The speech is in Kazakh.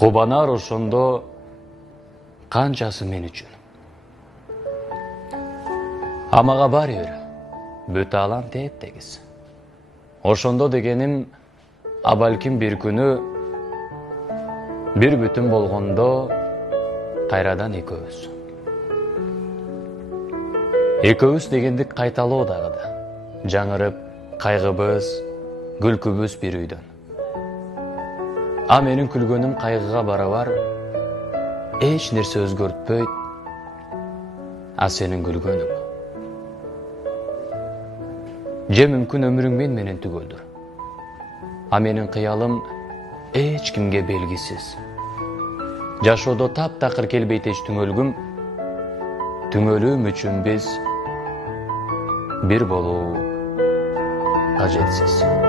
Кубанар ошондо канчасы мен үчүн. Амага баары бир, бүтө алам теп-тегиз. Ошондо дегеним, абалким бир күнү бир бүтүн болгондо кайрадан экөөбүз. Экөөбүз дегендик кайталоо дагы да. Жаңырып, кайгыбыз, күлкүбүз бир үйдөн. А менин күлгөнүм кайгыга барабар, эч нерсе өзгөртпөйт. А сенин күлгөнүң. Же мүмкүн өмүрүң менен түгөлдүр. А менин кыялым эч кимге белгисиз. Жашоодо таптакыр келбейт эч түңөлгүм. Түңөлүүм үчүн биз бир болуу кажетсиз.